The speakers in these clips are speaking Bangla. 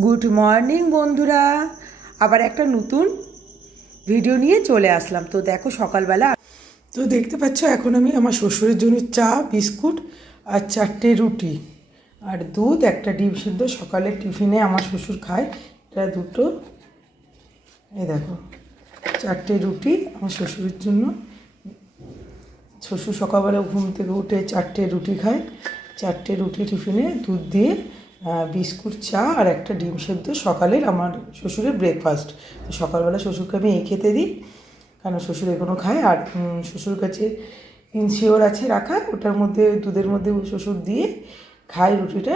গুড মর্নিং বন্ধুরা, আবার একটা নতুন ভিডিও নিয়ে চলে আসলাম। তো দেখো সকালবেলা তো দেখতে পাচ্ছ এখন আমি আমার শ্বশুরের জন্য চা বিস্কুট আর 4টে রুটি আর দুধ একটা ডিম সিদ্ধ সকালের টিফিনে আমার শ্বশুর খায়। এটা দুটো, এই দেখো 4টে রুটি আমার শ্বশুরের জন্য। শ্বশুর সকালবেলা ঘুম থেকে উঠে 4টে রুটি খায়। 4টে রুটি টিফিনে দুধ দিয়ে বিস্কুট চা আর একটা ডিম সেদ্ধ সকালের আমার শ্বশুরের ব্রেকফাস্ট। তো সকালবেলা শ্বশুরকে আমি এই খেতে দিই, কারণ শ্বশুর এগুলো খায়। আর শ্বশুর কাছে ইনশিওর আছে রাখা, ওটার মধ্যে দুধের মধ্যে শ্বশুর দিয়ে খায় রুটিটা।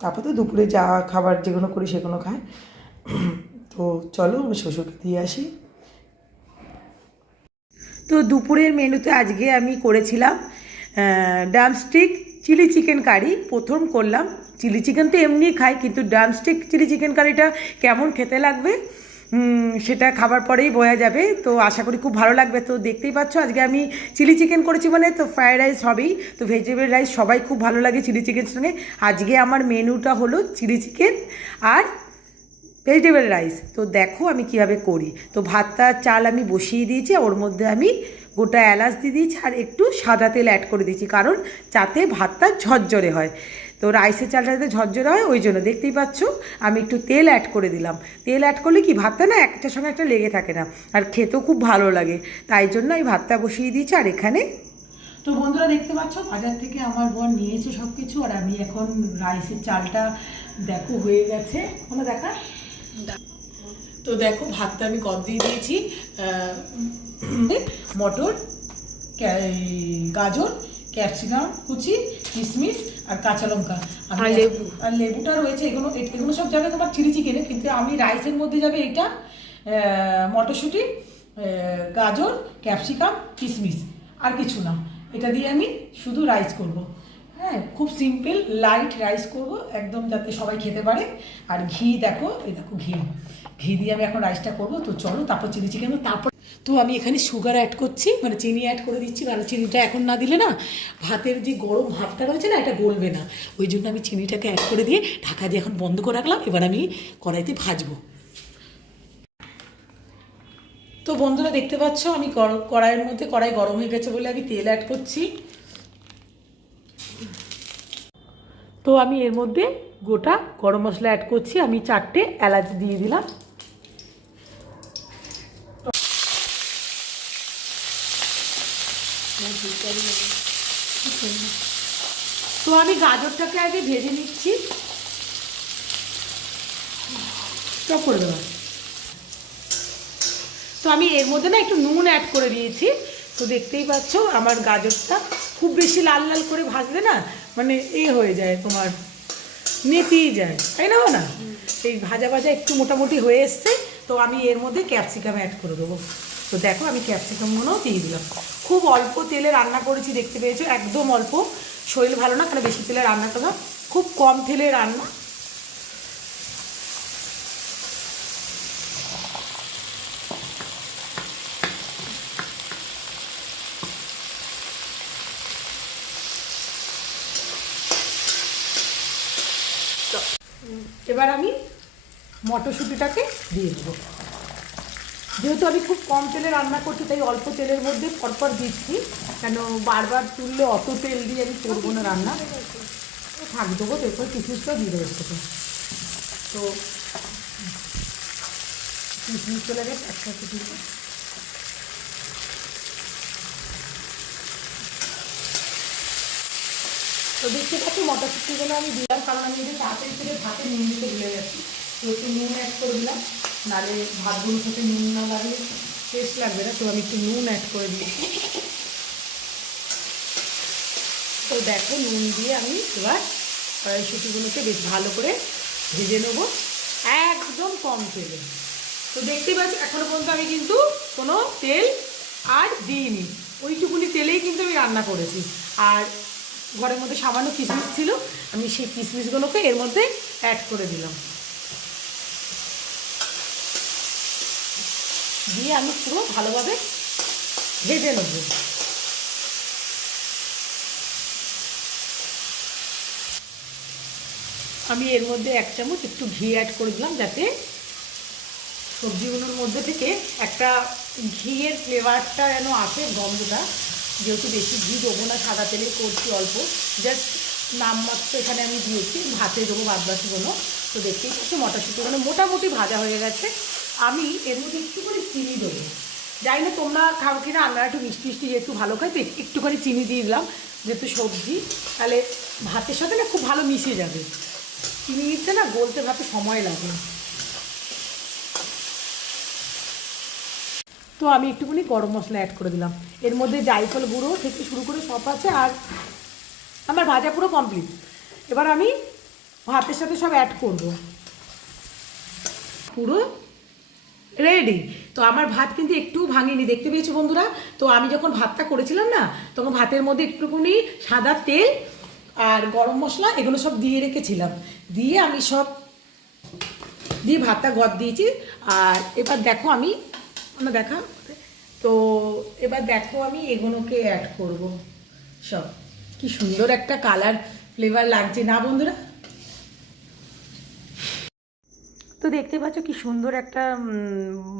তারপর তো দুপুরে যা খাবার যেগুলো করি সেগুলো খায়। তো চলো আমি শ্বশুরকে দিয়ে আসি। তো দুপুরের মেনুতে আজকে আমি করেছিলাম ড্রামস্টিক চিলি চিকেন কারি। প্রথম করলাম, চিলি চিকেন তো এমনি খাই, কিন্তু ড্রামস্টিক চিলি চিকেন কারিটা কেমন খেতে লাগবে সেটা খাবার পরেই বোঝা যাবে। তো আশা করি খুব ভালো লাগবে। তো দেখতেই পাচ্ছ আজকে আমি চিলি চিকেন করেছি, মানে তো ফ্রায়েড রাইস হবেই, তো ভেজিটেবল রাইস সবাই খুব ভালো লাগে চিলি চিকেনের সঙ্গে। আজকে আমার মেনুটা হলো চিলি চিকেন আর ভেজিটেবল রাইস। তো দেখো আমি কিভাবে করি। তো ভাতটা চাল আমি বসিয়ে দিয়েছি, ওর মধ্যে আমি গোটা এলাচ দিয়ে দিয়েছি আর একটু সাদা তেল অ্যাড করে দিয়েছি, কারণ যাতে ভাতটা ঝরঝরে হয়। তো রাইসের চালটা যাতে ঝরঝরে হয় ওই জন্য দেখতেই পাচ্ছ আমি একটু তেল অ্যাড করে দিলাম। তেল অ্যাড করলে কি ভাতটা না একটার সঙ্গে একটা লেগে থাকে না, আর খেতেও খুব ভালো লাগে। তাই জন্য আমি ভাতটা বসিয়ে দিয়েছি। আর এখানে তো বন্ধুরা দেখতে পাচ্ছ বাজার থেকে আমার বোন নিয়েছে সব কিছু, আর আমি এখন রাইসের চালটা দেখো হয়ে গেছে, কোনো দেখা। তো দেখো ভাতটা আমি কদ দিয়ে দিয়েছি, মটর, গাজর, ক্যাপসিকাম কুচি, কিশমিশ আর কাঁচা লঙ্কা আর লেবুটা রয়েছে। এগুলো এগুলো সব যাবে তোমার চিলি চিকেনে, কিন্তু আমি রাইসের মধ্যে যাবে এটা মটরশুঁটি, গাজর, ক্যাপসিকাম, কিশমিশ, আর কিছু না। এটা দিয়ে আমি শুধু রাইস করব। হ্যাঁ, খুব সিম্পল লাইট রাইস করব একদম, যাতে সবাই খেতে পারে। আর ঘি দেখো, এই দেখো ঘি দিয়ে আমি এখন রাইসটা করবো। তো চলো তারপর চিলি চিকেন। তারপর তো আমি এখানে সুগার অ্যাড করছি, মানে চিনি অ্যাড করে দিচ্ছি, কারণ চিনিটা এখন না দিলে না ভাতের যে গরম ভাবটা রয়েছে না এটা গলবে না। ওই জন্য আমি চিনিটাকে অ্যাড করে দিয়ে ঢাকা দিয়ে এখন বন্ধ করে রাখলাম। এবার আমি কড়াইতে ভাজবো। তো বন্ধুরা দেখতে পাচ্ছ আমি কড়াইয়ের মধ্যে, কড়াই গরম হয়ে গেছে বলে আমি তেল অ্যাড করছি। তো আমি এর মধ্যে গোটা গরম মশলা অ্যাড করছি, আমি 4টে এলাচ দিয়ে দিলাম। তো আমি গাজরটাকে আগে ভেজে নিচ্ছি, চপ করে দেবো। তো আমি এর মধ্যে না একটু নুন অ্যাড করে দিয়েছি। তো দেখতেই পাচ্ছ আমার গাজরটা খুব বেশি লাল লাল করে ভাজলে না মানে হয়ে যায়, তোমার নেতিয়ে যায়, তাই না? না এই ভাজা ভাজা একটু মোটামুটি হয়ে এসছে। তো আমি এর মধ্যে ক্যাপসিকাম অ্যাড করে দেবো। তো দেখো আমি ক্যাপসিকামগুলোও দিয়ে দিলাম। খুব অল্প তেলে রান্না করেছি, দেখতে পেয়েছো, একদম অল্প। শরীর ভালো না, কারণ বেশি তেলে রান্না করা, খুব কম তেলে রান্না। এবার আমি মটরশুঁটিটাকে দিয়ে দেবো। যেহেতু আমি খুব কম তেলে রান্না করছি তাই অল্প তেলের মধ্যে পরপর দিচ্ছি, কেন বারবার তুললে অত তেল দিয়ে আমি করবো না রান্না। থাক দেবো, তো এরপর কিশমিশটাও দিয়ে দেবো সাথে। তো কিশমিশ চলে গেছে একসাথে দিয়ে। তো দেখতে পাচ্ছি মটরশুঁটিগুলো আমি দিলাম, কারণ আমি যদি তাড়াতাড়ি করে ভাতে নুন দিতে ভুলে গেছি। তো একটু নুন অ্যাড করে দিলাম, নাহলে ভাতগুলোর সাথে নুন না লাগলে টেস্ট লাগবে না। তো আমি একটু নুন অ্যাড করে দিয়েছি। তো দেখো নুন দিয়ে আমি এবার কড়াইশুঁটিগুলোকে বেশ ভালো করে ভেজে নেবো, একদম কম তেলে। তো দেখতেই পাচ্ছি এখনও পর্যন্ত আমি কিন্তু কোনো তেল আর দিইনি, ওইটুকুনি তেলেই কিন্তু আমি রান্না করেছি। আর ঘরের মধ্যে সামান্য কিশমিশ ছিল, আমি সেই কিশমিশগুলোকে এর মধ্যে অ্যাড করে দিলাম, দিয়ে আমি পুরো ভালোভাবে ভেজে নেব। আমি এর মধ্যে 1 চামচ একটু ঘি অ্যাড করে দিলাম, যাতে সবজিগুলোর মধ্যে থেকে একটা ঘিয়ের ফ্লেভারটা যেন আসে, গন্ধটা। যেহেতু বেশি ঘি দেবো না, সাদা তেলে করছি অল্প, জাস্ট নামমাত্র এখানে আমি দিয়েছি, ভাতে দেবো বাদবাকিগুলো। তো দেখতেই পাচ্ছি মটরশুঁটিগুলো মোটামুটি ভাজা হয়ে গেছে। আমি এর মধ্যে একটু করে চিনি দেবো, যাই না তোমরা খাও কিনা, আমরা একটু মিষ্টি মিষ্টি যেহেতু ভালো খাই, তো একটুখানি চিনি দিয়ে দিলাম, যেহেতু সবজি, তাহলে ভাতের সাথে না খুব ভালো মিশে যাবে। চিনি দিতে না গলতে ভাতে সময় লাগে। তো আমি একটুখানি গরম মশলা অ্যাড করে দিলাম, এর মধ্যে জায়ফল গুঁড়ো থেকে শুরু করে সব আছে। আর আমার ভাজা পুরো কমপ্লিট। এবার আমি ভাতের সাথে সব অ্যাড করব, পুরো রেডি। তো আমার ভাত কিন্তু একটু ভাঙিনি, দেখতে পেয়েছো বন্ধুরা। তো আমি যখন ভাতটা করেছিলাম না, তখন ভাতের মধ্যে একটুখানি সাদা তেল আর গরম মশলা এগুলো সব দিয়ে রেখেছিলাম, দিয়ে আমি সব দিয়ে ভাতটা গদ দিয়েছি। আর এবার দেখো আমি দেখা, তো এবার দেখো আমি এগুলোকে অ্যাড করব সব। কি সুন্দর একটা কালার ফ্লেভার লাগছে না বন্ধুরা? তো দেখতে পাচ্ছ কি সুন্দর একটা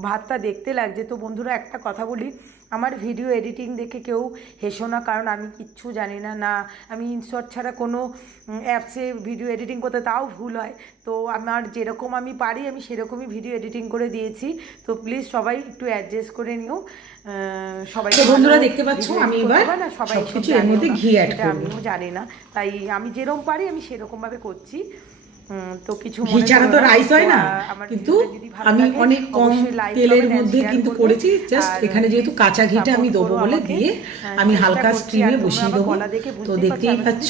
ভাতটা দেখতে লাগছে। তো বন্ধুরা একটা কথা বলি, আমার ভিডিও এডিটিং দেখে কেউ হেসো না, কারণ আমি কিচ্ছু জানি না, না আমি ইনশর্ট ছাড়া কোনো অ্যাপসে ভিডিও এডিটিং করতে, তাও ভুল হয়। তো আমার যেরকম আমি পারি আমি সেরকমই ভিডিও এডিটিং করে দিয়েছি। তো প্লিজ সবাই একটু অ্যাডজাস্ট করে নিও। সবাই বন্ধুরা দেখতে পাচ্ছ আমি এবার সবাই কিছু এর মধ্যে ঘি অ্যাড করব, আমিও জানি না, তাই আমি যেরকম পারি আমি সেরকমভাবে করছি। তো কিছু ঘি ছাড়া তো রাইস হয় না, কিন্তু আমি অনেক কম তেলের মধ্যে কিন্তু করেছি। জাস্ট এখানে যেহেতু কাঁচা ঘিটা আমি দেবো বলে দিয়ে আমি হালকা স্টিমে বসিয়ে দেবো। তো দেখতেই পাচ্ছ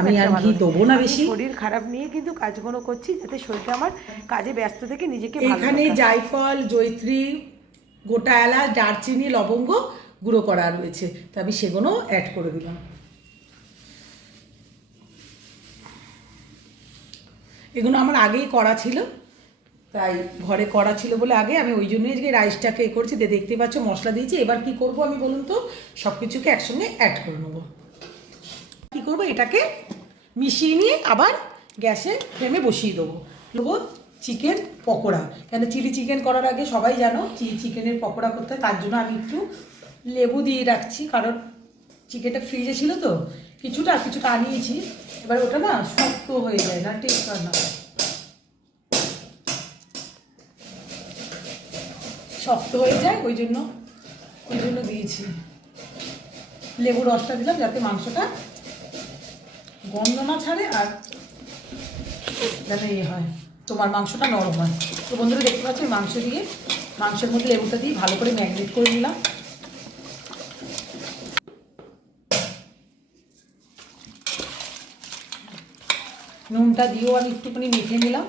আমি আর ঘি দেবো না বেশি। শরীর খারাপ নিয়ে কিন্তু কাজগুলো করছি, যাতে শরীরটা আমার কাজে ব্যস্ত থেকে নিজেকে। এখানে জায়ফল, জয়িত্রী, গোটা এলাচ, দারচিনি, লবঙ্গ গুঁড়ো করা রয়েছে, তো আমি সেগুলো অ্যাড করে দিলাম। এগুলো আমার আগেই করা ছিল, তাই ঘরে করা ছিল বলে আগে আমি ওই জন্যই আজকে রাইসটাকে করছি। দেখতে পাচ্ছ মশলা দিয়েছি। এবার কি করব আমি বলুন তো, সব কিছুকে একসঙ্গে অ্যাড করে নেবো। কী করবো, এটাকে মিশিয়ে নিয়ে আবার গ্যাসে ফ্লেমে বসিয়ে দেবো। নেবো চিকেন পকোড়া, কেন চিলি চিকেন করার আগে সবাই জানো চিলি চিকেনের পকোড়া করতে হয়, তার জন্য আমি একটু লেবু দিয়ে রাখছি, কারণ চিকেনটা ফ্রিজে ছিল তো কিছুটা আনিয়েছি। এবার ওটা না শক্ত হয়ে যায়, না টেস্ট হয় না, শক্ত হয়ে যায়, ওই জন্য দিয়েছি। লেবুর রসটা দিলাম যাতে মাংসটা গন্ধ না ছাড়ে, আর যাতে হয় তোমার মাংসটা নরম হয়। তো বন্ধুরা দেখতে পাচ্ছি মাংস দিয়ে, মাংসের মধ্যে লেবুটা দিয়ে ভালো করে ম্যারিনেট করে নিলাম। নুনটা দিয়েও আমি একটুখানি মেখে নিলাম।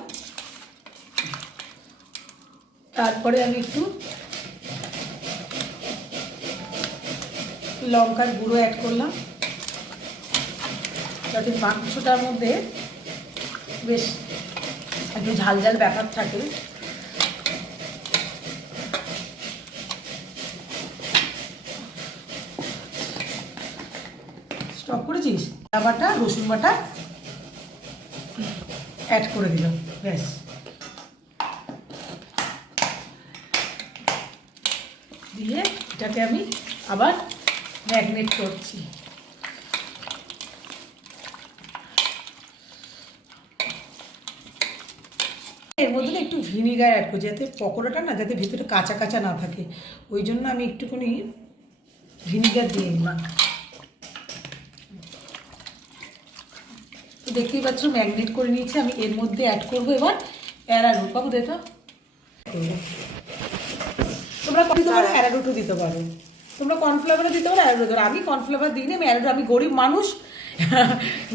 তারপরে আমি একটু লঙ্কার গুঁড়ো অ্যাড করলাম, যাতে মাংসটার মধ্যে বেশ একটু ঝাল ঝাল ব্যাপার থাকে। স্টপ করেছিস? আদা বাটা, রসুন বাটা অ্যাড করে দিলাম, ব্যাস। দিয়ে এটাকে আমি আবার ম্যারিনেট করছি। এর মধ্যে একটু ভিনিগার অ্যাড করছি, যাতে পকোড়াটা না যাতে ভিতরে কাঁচা কাঁচা না থাকে, ওই জন্য আমি একটুখানি ভিনিগার দিয়ে নিলাম। তো দেখতেই পাচ্ছ ম্যারিনেট করে নিয়েছি আমি। এর মধ্যে অ্যাড করবো এবার অ্যারারুট। বাবু দে তো, তোমরা দিতে পারো, অ্যারারুটও দিতে পারো, তোমরা কর্নফ্লাওয়ারও দিতে পারো, অ্যারারুট। আমি কর্নফ্লাওয়ার দিই না, আমি অ্যারারুট, আমি গরিব মানুষ,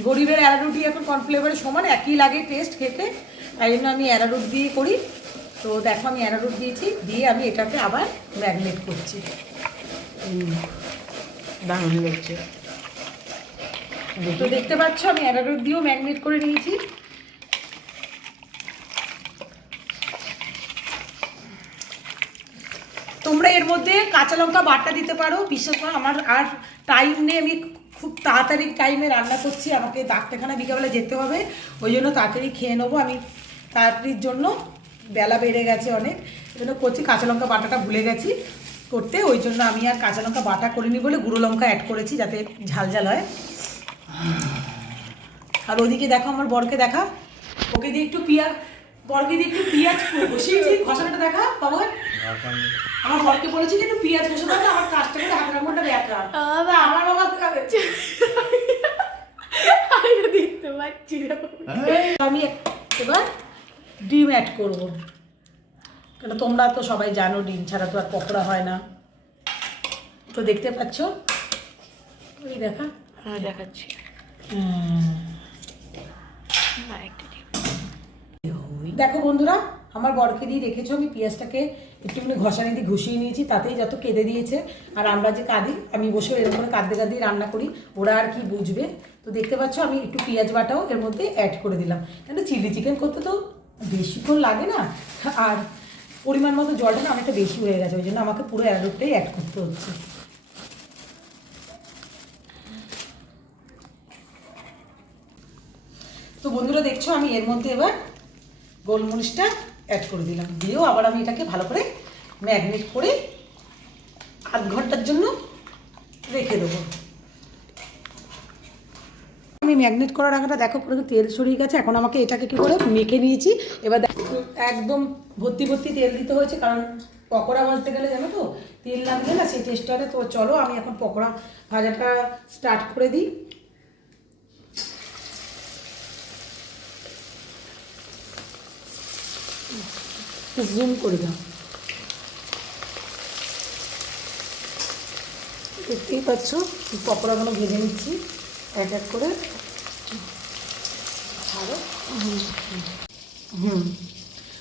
গরিবের অ্যারারুটই এখন কর্নফ্লাওয়ারের সমান, একই লাগে টেস্ট খেতে, তাই জন্য আমি অ্যারারুট দিয়ে করি। তো দেখো আমি অ্যারারুট দিয়েছি, দিয়ে আমি এটাকে আবার ম্যারিনেট করছি। দারুণ লাগছে। তো দেখতে পাচ্ছ আমি অ্যারারুট দিয়েও ম্যারিনেট করে নিয়েছি। তোমরা এর মধ্যে কাঁচা লঙ্কা বাটা দিতে পারো, বিশেষ করে আমার আর টাইম নেই, আমি খুব তাড়াতাড়ি টাইমে রান্না করছি, আমাকে ডাক্তারখানা বিকেলবেলা যেতে হবে, ওই জন্য তাড়াতাড়ি খেয়ে নেবো। আমি তাড়াতাড়ির জন্য বেলা বেড়ে গেছে অনেক, ওই জন্য করছি। কাঁচা লঙ্কা বাটাটা ভুলে গেছি করতে, ওই জন্য আমি আর কাঁচা লঙ্কা বাটা করিনি বলে গুঁড়ো লঙ্কা অ্যাড করেছি যাতে ঝাল ঝাল হয়। আর ওদিকে দেখো আমার বরকে দেখা, ওকে দিয়ে একটু বরকে দিয়ে একটু পেঁয়াজ বসিয়েছি, ঘষাটা দেখা বাবা। আমার বরকে বলেছি যে একটু পেঁয়াজ ঘষে দাও, আমার কাজটা করে হাতের আঙুলটা দেখা। আমার বাবা দেখতে পাচ্ছি আমি এবার ডিম অ্যাড করবো, কেন তোমরা তো সবাই জানো ডিম ছাড়া তো আর পকোড়া হয় না। তো দেখতে পাচ্ছ, ওই দেখা, হ্যাঁ দেখাচ্ছি। দেখো বন্ধুরা, আমার বরকে দিয়ে রেখেছো, আমি পেঁয়াজটাকে একটুখানি ঘষানি দিয়ে ঘষিয়ে নিয়েছি, তাতেই যত কেঁদে দিয়েছে। আর আমরা যে কাঁদি, আমি বসে এরকম করে কাঁদতে কাঁদতেই রান্না করি, ওরা আর কি বুঝবে। তো দেখতে পাচ্ছ আমি একটু পেঁয়াজ বাটাও এর মধ্যে অ্যাড করে দিলাম, কেন চিলি চিকেন করতে তো বেশিক্ষণ লাগে না, আর পরিমাণ মতো জলটা না অনেকটা বেশি হয়ে গেছে, ওই জন্য আমাকে পুরো অ্যাডটাই অ্যাড করতে হচ্ছে। তো বন্ধুরা দেখছো আমি এর মধ্যে এবার গোলমরিচটা অ্যাড করে দিলাম, দিয়েও আবার আমি এটাকে ভালো করে ম্যাগনেট করে আধ ঘন্টার জন্য রেখে দেবো। আমি ম্যাগনেট করা রাখাটা দেখো পুরো তেল ছড়িয়ে গেছে। এখন আমাকে এটাকে কী করে মেখে নিয়েছি, এবার একদম ভর্তি ভর্তি তেল দিতে হয়েছে, কারণ পকোড়া ভাজতে গেলে জানো তো তেল না দিলে না সেই টেস্টটা। তো চলো আমি এখন পকোড়া ভাজাটা স্টার্ট করে দিই। জুম করে দাও, দেখতেই পাচ্ছ পকোড়াগুলো ভেজে নিচ্ছি এক এক করে।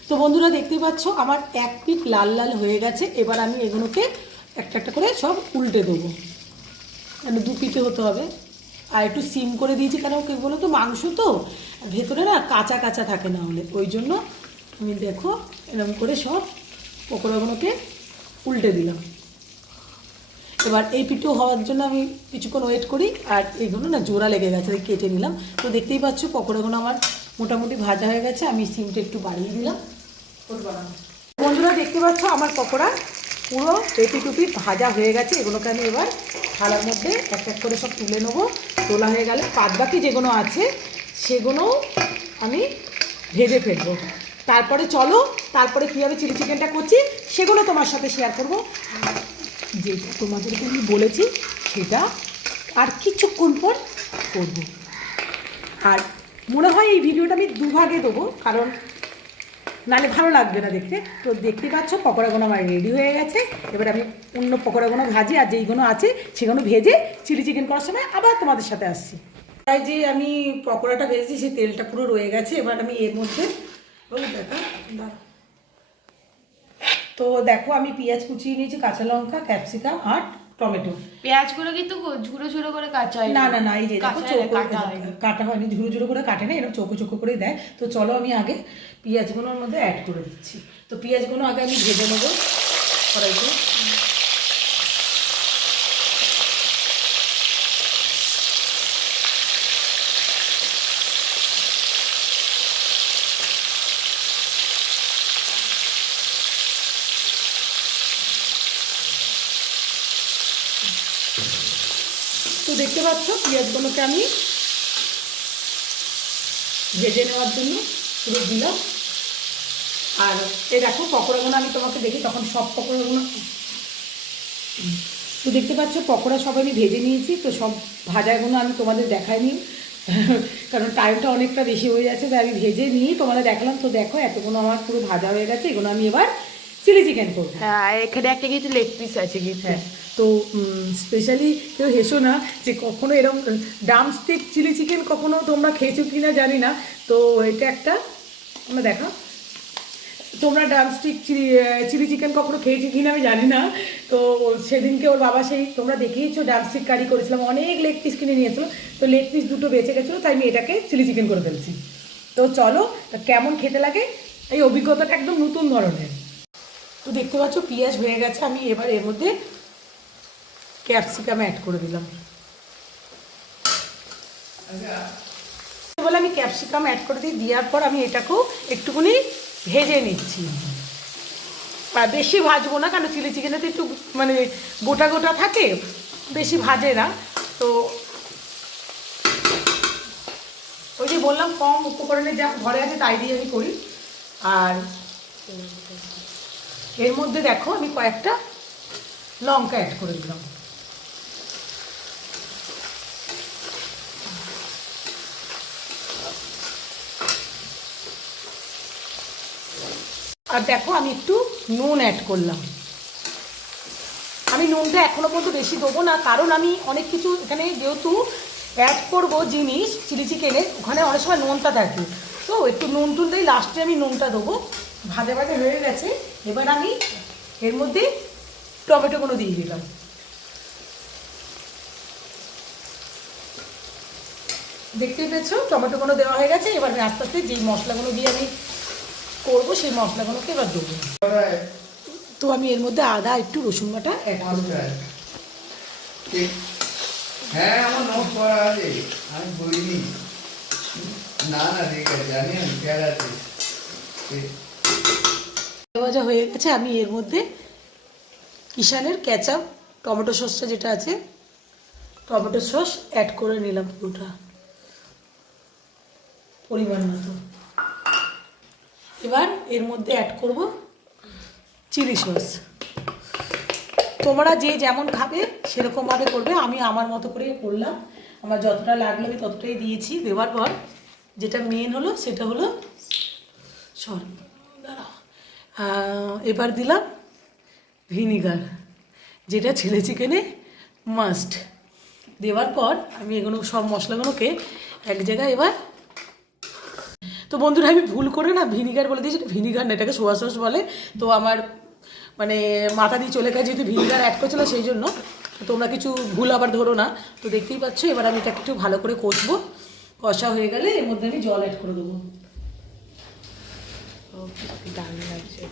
তো বন্ধুরা দেখতেই পাচ্ছ আমার এক পিঠ লাল লাল হয়ে গেছে। এবার আমি এগুলোকে একটা একটা করে সব উল্টে দেবো, মানে দু পিঠে হতে হবে। আর একটু সিম করে দিয়েছি, কারণ কি বলো তো মাংস তো ভেতরে না কাঁচা কাঁচা থাকে না হলে, ওই জন্য আমি দেখো এরকম করে সব পকোড়াগুলোকে উল্টে দিলাম। এবার এই পিঠেও হওয়ার জন্য আমি কিছুক্ষণ ওয়েট করি, আর এইগুলো না জোড়া লেগে গেছে, কেটে নিলাম। তো দেখতেই পাচ্ছ পকোড়াগুলো আমার মোটামুটি ভাজা হয়ে গেছে, আমি সিমটা একটু বাড়িয়ে দিলাম। বন্ধুরা দেখতে পাচ্ছ আমার পকোড়া পুরো পেটি টুপি ভাজা হয়ে গেছে। এগুলোকে আমি এবার থালার মধ্যে এক এক করে সব তুলে নেবো। তোলা হয়ে গেলে বাদ বাকি যেগুলো আছে সেগুলোও আমি ভেজে ফেলবো। তারপরে চলো, তারপরে কীভাবে চিলি চিকেনটা করছি সেগুলো তোমার সাথে শেয়ার করবো। যেটা তোমাদেরকে আমি বলেছি সেটা আর কিছুক্ষণ পর করবো। আর মনে হয় এই ভিডিওটা আমি দুভাগে দেবো, কারণ নাহলে ভালো লাগবে না দেখতে। তো দেখতে পাচ্ছ পকোড়াগুলো আমার রেডি হয়ে গেছে। এবার আমি অন্য পকোড়াগুলো ভাজি, আর যেইগুলো আছে সেগুলো ভেজে চিলি চিকেন করার সময় আবার তোমাদের সাথে আসছি। তাই যে আমি পকোড়াটা ভেজেছি সেই তেলটা পুরো রয়ে গেছে। এবার আমি এর মধ্যে তো দেখো আমি পেঁয়াজ কুচিয়ে নিয়েছি, কাঁচা লঙ্কা, ক্যাপসিকাম আর টমেটো। পেঁয়াজগুলো কিন্তু ঝুড়ো ঝুড়ো করে কাটা হয় না না না, এই যে কাটা হয়নি, ঝুড়ো ঝুড়ো করে কাটে না, এরকম চোখো চোখো করে দেয়। তো চলো আমি আগে পেঁয়াজগুলোর মধ্যে অ্যাড করে দিচ্ছি। তো পেঁয়াজগুলো আগে আমি ভেজে নেবো কড়াইতে। তো দেখতে পাচ্ছ পেঁয়াজগুলোকে আমি ভেজে নেওয়ার জন্য পুরো দিলাম। আর এই দেখো পকোড়াগুলো আমি তোমাকে দেখি তখন সব পকোড়াগুলো তো দেখতে পাচ্ছ পকোড়া সব আমি ভেজে নিয়েছি। তো সব ভাজাগুলো আমি তোমাদের দেখাইনি, কারণ টাইমটা অনেকটা বেশি হয়ে যাচ্ছে, তাই আমি ভেজে নিয়েই তোমাদের দেখালাম। তো দেখো এতগুলো আমার পুরো ভাজা হয়ে গেছে, এগুলো আমি এবার চিলি চিকেন করবো। হ্যাঁ এখানে একটা কিন্তু লেগ পিস আছে কিন্তু। হ্যাঁ, তো স্পেশালি কেউ হেসো না যে কখনো এরকম ড্রামস্টিক চিলি চিকেন কখনো তোমরা খেয়েছো কি না জানি না। তো এটা একটা তোমরা দেখা, তোমরা ড্রামস্টিক চিলি চিকেন কখনো খেয়েছি কি না আমি জানি না। তো সেদিনকে ওর বাবা সেই তোমরা দেখিয়েছো ড্রামস্টিক কারি করেছিলাম, অনেক লেগ পিস কিনে নিয়েছিলো, তো লেগ পিস দুটো বেঁচে গেছিলো, তাই আমি এটাকে চিলি চিকেন করে ফেলছি। তো চলো কেমন খেতে লাগে, এই অভিজ্ঞতাটা একদম নতুন ধরনের। তো দেখতে পাচ্ছ পেঁয়াজ হয়ে গেছে, আমি এবার এর মধ্যে ক্যাপসিকাম অ্যাড করে দিলাম। বলে আমি ক্যাপসিকাম অ্যাড করে দিই, দেওয়ার পর আমি এটাকেও একটুখানি ভেজে নিচ্ছি। আর বেশি ভাজবো না, কারণ চিলি চিকেনে তো একটু মানে গোটা গোটা থাকে, বেশি ভাজে না। তো ওই যে বললাম কম উপকরণে যা ঘরে আছে তাই দিয়ে আমি করি। আর এর মধ্যে দেখো আমি কয়েকটা লঙ্কা অ্যাড করে দিলাম। আর দেখো আমি একটু নুন অ্যাড করলাম। আমি নুনটা এখনও পর্যন্ত বেশি দেবো না, কারণ আমি অনেক কিছু এখানে যেহেতু অ্যাড করবো জিনিস চিলি চিকেনে, ওখানে অনেক সময় নুনটা থাকে, তো একটু নুন টুন দিয়ে লাস্টে আমি নুনটা দেবো। ভাজা ভাজা হয়ে গেছে, এবার আমি এর মধ্যে টমেটোগুলো দিয়ে দিলাম। দেখতেই পেয়েছো টমেটোগুলো দেওয়া হয়ে গেছে। এবার আমি আস্তে আস্তে যেই মশলাগুলো দিয়ে আমি করবো সেই মশলাগুলোকে এবার দেবো। তো আমি এর মধ্যে আদা একটু রসুন বাটা অ্যাড করবো। হ্যাঁ আমার নোট করা আছে, আমি বলিনি। না না ঠিক আছে, জানি আমি খেয়াল আছে। ভাজা হয়ে গেছে, আমি এর মধ্যে কিষানের কেচাপ টমেটো সসটা যেটা আছে টমেটো সস অ্যাড করে নিলাম পুরোটা পরিমাণ মতো। এবার এর মধ্যে অ্যাড করব চিলি সস। তোমরা যে যেমন খাবে সেরকমভাবে করবে, আমি আমার মতো করে করলাম। আমার যতটা লাগলো আমি ততটাই দিয়েছি। দেওয়ার পর যেটা মেন হলো সেটা হলো এবার দিলাম ভিনিগার, যেটা চিলি চিকেনে মাস্ট। দেওয়ার পর আমি এগুলো সব মশলাগুলোকে এক জায়গায় এবার, তো বন্ধুরা আমি ভুল করে না ভিনিগার বলে দিয়েছি, ভিনিগার না এটাকে সোয়া সস বলে। তো আমার মানে মাথা দিয়ে চলে গেছে, যেহেতু ভিনিগার অ্যাড করছিল সেই জন্য। তোমরা কিছু ভুল আবার ধরো না। তো দেখতেই পাচ্ছ এবার আমি এটা একটু ভালো করে কষবো। কষা হয়ে গেলে এর মধ্যে আমি জল অ্যাড করে দেবো। দারুণ লাগছে।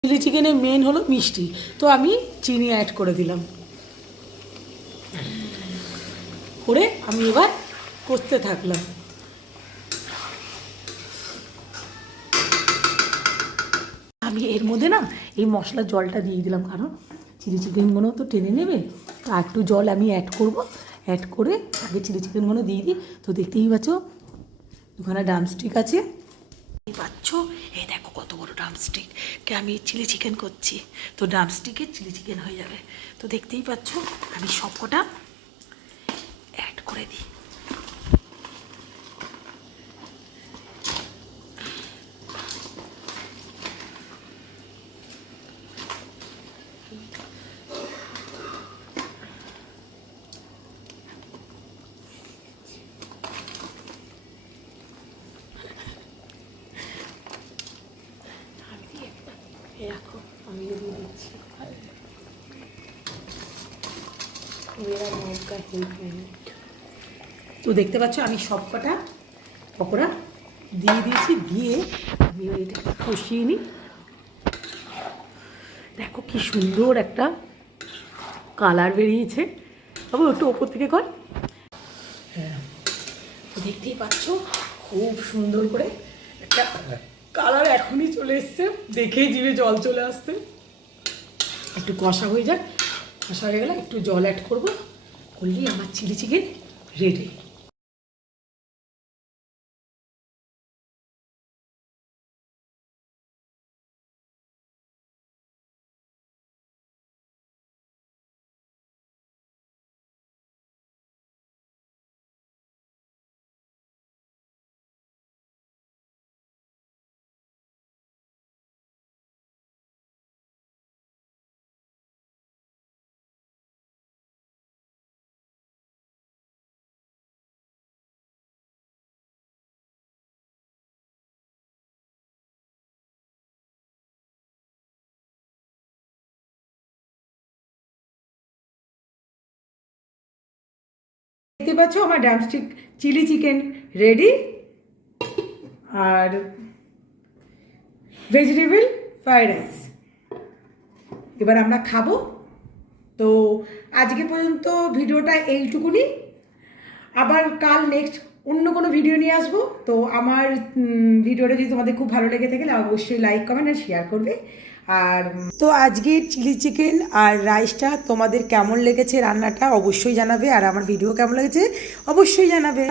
চিলি চিকেনের মেন হলো মিষ্টি, তো আমি চিনি অ্যাড করে দিলাম। করে আমি এবার করতে থাকলাম। আমি এর মধ্যে না এই মশলার জলটা দিয়ে দিলাম, কারণ চিলি চিকেনগুলো তো টেনে নেবে। তো একটু জল আমি অ্যাড করব, অ্যাড করে আগে চিলি চিকেনগুলো দিয়ে দিই। তো দেখতেই পাচ্ছ দুখানা ড্রামস্টিক আছে, পাচ্ছ এই দেখো কত বড় ড্রামস্টিক, কে আমি চিলি চিকেন করছি। তো ড্রামস্টিকে চিলি চিকেন হয়ে যাবে। তো দেখতেই পাচ্ছ আমি সবকটা অ্যাড করে দিই। রাখো আমি দিয়ে দিচ্ছি। তো দেখতে পাচ্ছ আমি সবকটা পকোড়া দিয়ে দিয়েছি, দিয়ে আমি এটাকে কষিয়ে নিই। দেখো কি সুন্দর একটা কালার বেরিয়েছে। তবে একটু ওপর থেকে কর। হ্যাঁ দেখতেই পাচ্ছ খুব সুন্দর করে একটা কালার এখনই চলে এসছে, দেখেই জিভে জল চলে আসছে। একটু কষা হয়ে যাক, কষা হয়ে গেলে একটু জল অ্যাড করবো, করলেই আমার চিলি চিকেন রেডি। দেখতে পাচ্ছ আমার ড্রামস্টিক চিলি চিকেন রেডি। আর ভেজিটেবল ফ্রাইড রাইস এবার আমরা খাবো। তো আজকে পর্যন্ত ভিডিওটা এইটুকুনি। আবার কাল নেক্সট অন্য কোনো ভিডিও নিয়ে আসবো। তো আমার ভিডিওটা যদি তোমাদের খুব ভালো লেগে থাকে অবশ্যই লাইক কমেন্ট আর শেয়ার করবে। আর তো আজকে চিলি চিকেন আর রাইসটা তোমাদের কেমন লেগেছে রান্নাটা অবশ্যই জানাবে, আর আমার ভিডিও কেমন লেগেছে অবশ্যই জানাবে।